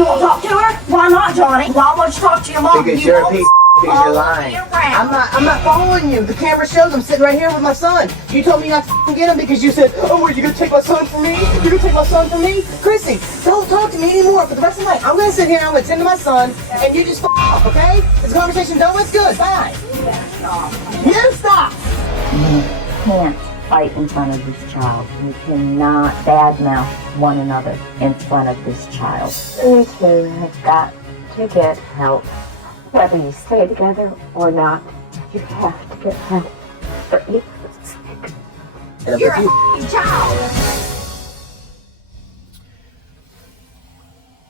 You won't talk to her? Why not, Johnny? Why won't you talk to your mom? Because you you're a piece of shit, you're lying. I'm not following you. The camera shows I'm sitting right here with my son. You told me not to get him because you said, oh, are you going to take my son from me? You're going to take my son from me? Chrissy, don't talk to me anymore for the rest of the night. I'm going to sit here and I'm going to tend to my son and you just off, okay? This conversation done with? Good, bye. You stop. You can't fight in front of this child. You cannot badmouth one another in front of this child. You two have got to get help. Whether you stay together or not, you have to get help for each sake. You're a child.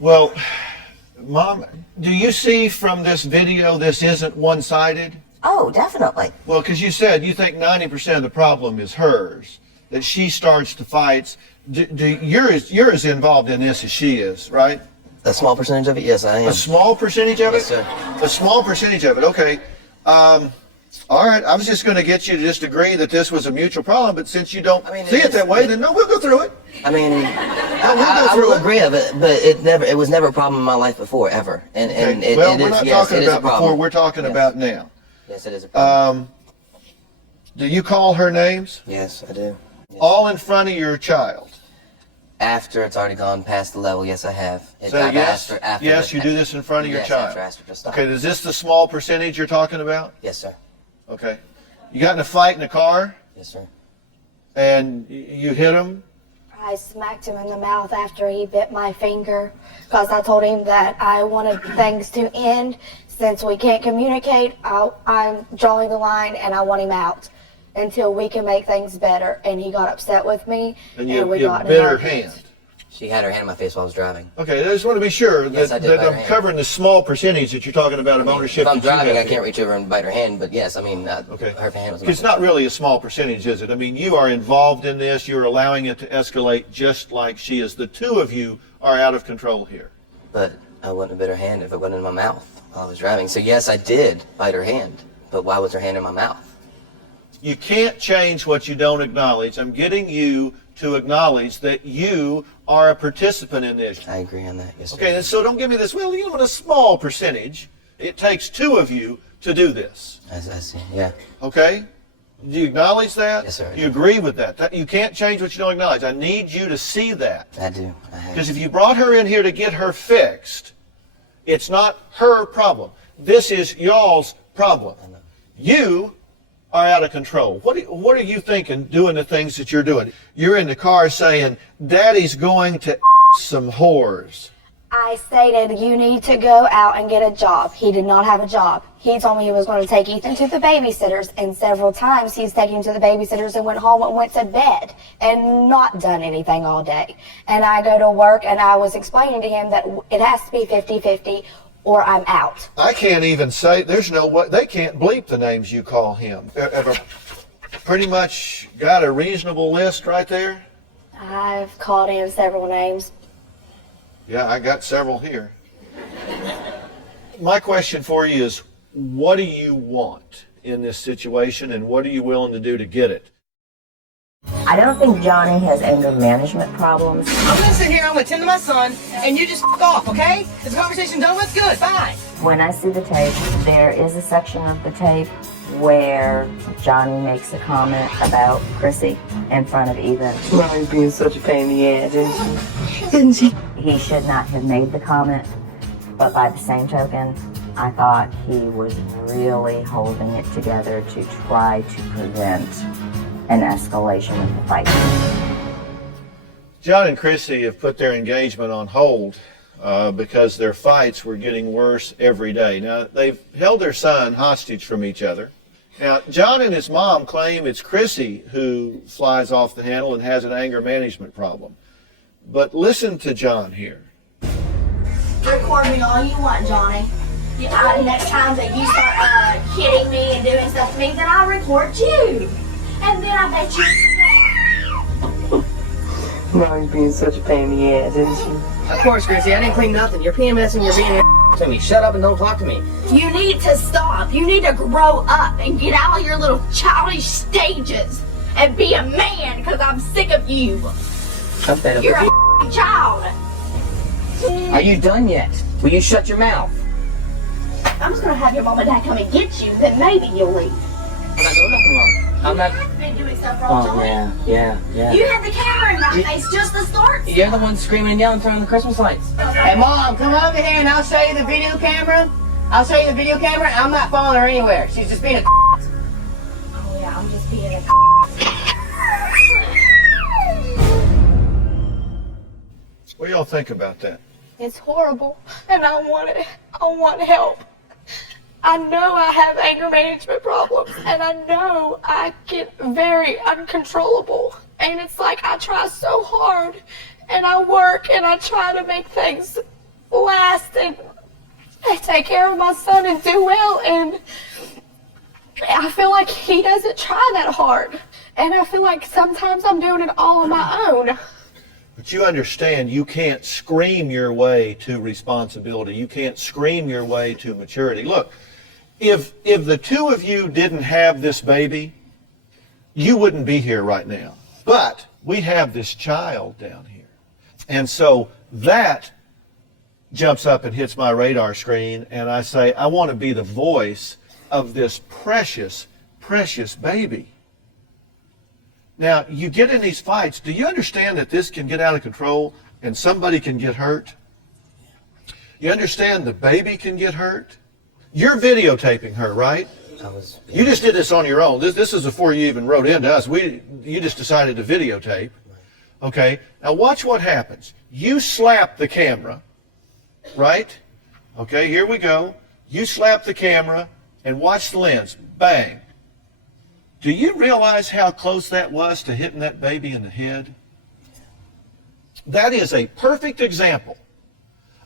Well, Mom, do you see from this video this isn't one-sided? Oh, definitely. Well, because you said you think 90% of the problem is hers, that she starts the fights. You're as involved in this as she is, right? A small percentage of it? Yes, I am. A small percentage of it? Yes, sir. A small percentage of it, okay. All right, I was just going to get you to just agree that this was a mutual problem, but since you don't see it that way, then no, we'll go through it. I mean, I will agree of it, but it was never a problem in my life before, ever. Okay. Well, we're not talking about before, we're talking about now. Yes, it is a problem. Do you call her names? Yes, I do. Yes. All in front of your child? After it's already gone past the level, yes, I have. So yes, you do this in front of your child. After I asked her to stop. Okay, is this the small percentage you're talking about? Yes, sir. Okay. You got in a fight in a car? Yes, sir. And you hit him? I smacked him in the mouth after he bit my finger because I told him that I wanted things to end. Since we can't communicate, I'm drawing the line and I want him out until we can make things better. And he got upset with me. And you bit her hand? She had her hand in my face while I was driving. Okay, I just want to be sure that I'm covering the small percentage that you're talking about of ownership. If I'm driving, I can't reach over and bite her hand, but yes, I mean, okay. Her hand was. It's not really a small percentage, is it? I mean, you are involved in this. You're allowing it to escalate just like she is. The two of you are out of control here. But I wouldn't have bit her hand if it wasn't in my mouth while I was driving. So yes, I did bite her hand, but why was her hand in my mouth? You can't change what you don't acknowledge. I'm getting you to acknowledge that you are a participant in this. I agree on that, yes, sir. Okay, so don't give me this, well, you know, in a small percentage, it takes two of you to do this. I see, yeah. Okay? Do you acknowledge that? Yes, sir. You agree with that? You can't change what you don't acknowledge. I need you to see that. I do. Because if you brought her in here to get her fixed, it's not her problem. This is y'all's problem. You are out of control. What are you thinking doing the things that you're doing? You're in the car saying, Daddy's going to some whores. I stated, you need to go out and get a job. He did not have a job. He told me he was going to take Ethan to the babysitters, and several times he's taken him to the babysitters and went home and went to bed and not done anything all day. And I go to work and I was explaining to him that it has to be 50-50 or I'm out. I can't even say, there's no way, they can't bleep the names you call him. Ever pretty much got a reasonable list right there? I've called him several names. Yeah, I got several here. My question for you is, what do you want in this situation and what are you willing to do to get it? I don't think Johnny has anger management problems. I'm going to sit here, I'm going to tend to my son, and you just off, okay? This conversation done with? Good, bye. When I see the tape, there is a section of the tape where Johnny makes a comment about Chrissy in front of Ethan. Mommy's being such a pain in the ass, isn't she? He should not have made the comment, but by the same token, I thought he was really holding it together to try to prevent an escalation of the fight. John and Chrissy have put their engagement on hold because their fights were getting worse every day. Now, they've held their son hostage from each other. Now, John and his mom claim it's Chrissy who flies off the handle and has an anger management problem. But listen to John here. Record me all you want, Johnny. Next time that you start hitting me and doing stuff to me, then I'll record you. And then I bet you... Mommy's being such a pain in the ass, isn't she? Of course, Chrissy, I didn't clean nothing. You're PMSing, you're being to me. Shut up and don't talk to me. You need to stop. You need to grow up and get out of your little childish stages and be a man, because I'm sick of you. I'm fed up You're with a child. Are you done yet? Will you shut your mouth? I'm just gonna have your mom and dad come and get you, then maybe you'll leave. I'm not doing nothing wrong. I'm not. You've been doing stuff wrong, Oh, Johnny. yeah. You had the camera in my face just the start. You're the one screaming and yelling, throwing the Christmas lights. Hey, Mom, come over here and I'll show you the video camera. I'll show you the video camera. I'm not following her anywhere. She's just being a. Oh yeah, I'm just being a. What do y'all think about that? It's horrible, and I want help. I know I have anger management problems, and I know I get very uncontrollable. And it's like I try so hard, and I work, and I try to make things last, and I take care of my son and do well, and I feel like he doesn't try that hard. And I feel like sometimes I'm doing it all on my own. But you understand you can't scream your way to responsibility. You can't scream your way to maturity. Look, if the two of you didn't have this baby, you wouldn't be here right now. But we have this child down here. And so that jumps up and hits my radar screen, and I say, I want to be the voice of this precious, precious baby. Now, you get in these fights. Do you understand that this can get out of control and somebody can get hurt? You understand the baby can get hurt? You're videotaping her, right? You just did this on your own. This is before you even wrote into us. You just decided to videotape. Okay, now watch what happens. You slap the camera, right? Okay, here we go. You slap the camera and watch the lens. Bang. Do you realize how close that was to hitting that baby in the head? That is a perfect example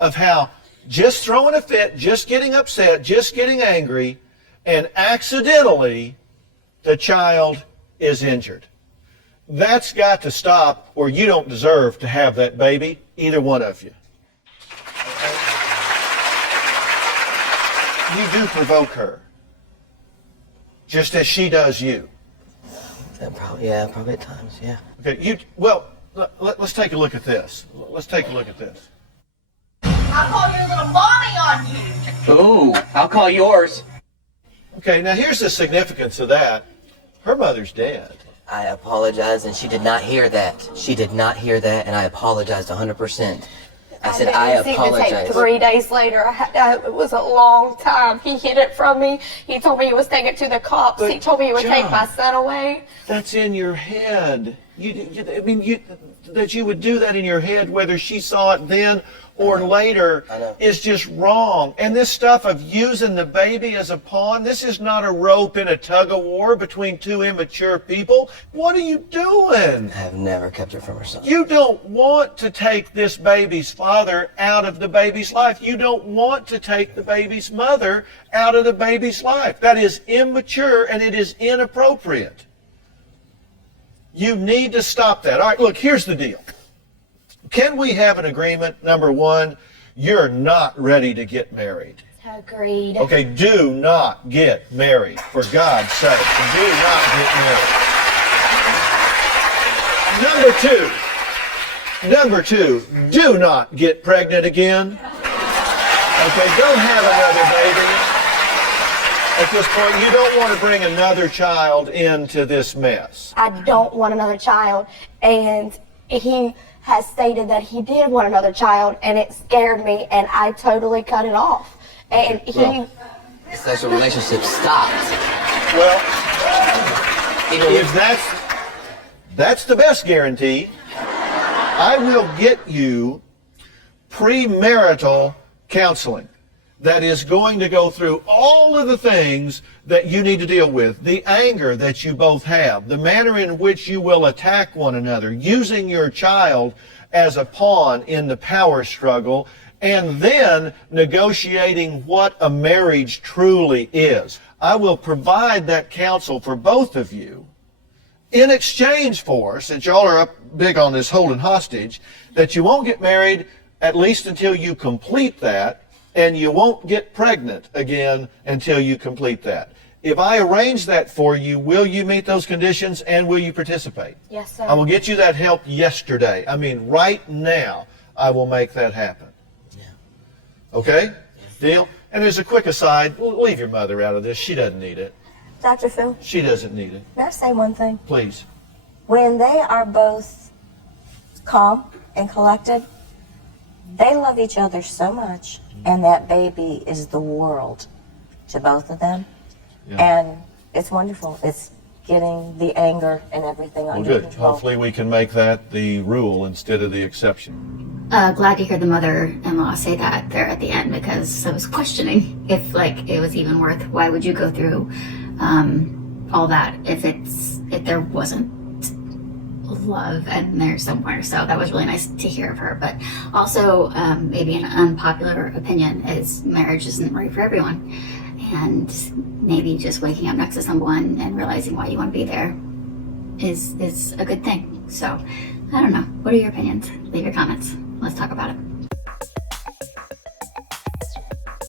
of how just throwing a fit, just getting upset, just getting angry, and accidentally the child is injured. That's got to stop, or you don't deserve to have that baby, either one of you. You do provoke her, just as she does you. Probably at times, yeah. Okay, let's take a look at this. Let's take a look at this. I'll call your little mommy on you. Ooh, I'll call yours. Okay, now here's the significance of that. Her mother's dead. I apologize, and she did not hear that. She did not hear that, and I apologized 100%. I said, I didn't seem to take apologize. 3 days later. It was a long time. He hid it from me. He told me he was taking it to the cops. But He told me he would take John, my son away. That's in your head. That you would do that in your head, whether she saw it then or later, I know. is just wrong. And this stuff of using the baby as a pawn, this is not a rope in a tug of war between two immature people. What are you doing? I have never kept her from her son. You don't want to take this baby's father out of the baby's life. You don't want to take the baby's mother out of the baby's life. That is immature and it is inappropriate. You need to stop that. All right, look, here's the deal. Can we have an agreement? Number one, you're not ready to get married. Agreed. Okay, do not get married, for God's sake. Do not get married. Number two, do not get pregnant again. Okay, don't have another baby. At this point, you don't want to bring another child into this mess. I don't want another child. And he has stated that he did want another child, and it scared me, and I totally cut it off. And The sexual relationship stopped. Well, if that's the best guarantee, I will get you premarital counseling that is going to go through all of the things that you need to deal with, the anger that you both have, the manner in which you will attack one another, using your child as a pawn in the power struggle, and then negotiating what a marriage truly is. I will provide that counsel for both of you in exchange for, since y'all are up big on this holding hostage, that you won't get married at least until you complete that, and you won't get pregnant again until you complete that. If I arrange that for you, will you meet those conditions and will you participate? Yes, sir. I will get you that help yesterday. I mean, right now, I will make that happen. Okay? Deal? And as a quick aside, leave your mother out of this. She doesn't need it. Dr. Phil, She doesn't need it. may I say one thing? Please. When they are both calm and collected, they love each other so much, and that baby is the world to both of them. Yeah. And it's wonderful. It's getting the anger and everything Well, under good. control. Hopefully we can make that the rule instead of the exception. Glad to hear the mother-in-law say that there at the end, because I was questioning if it was even worth. Why would you go through all that if there wasn't love in there somewhere? So that was really nice to hear of her. But also, maybe an unpopular opinion is marriage isn't right for everyone, and maybe just waking up next to someone and realizing why you want to be there is a good thing. So I don't know. What are your opinions? Leave your comments. Let's talk about it.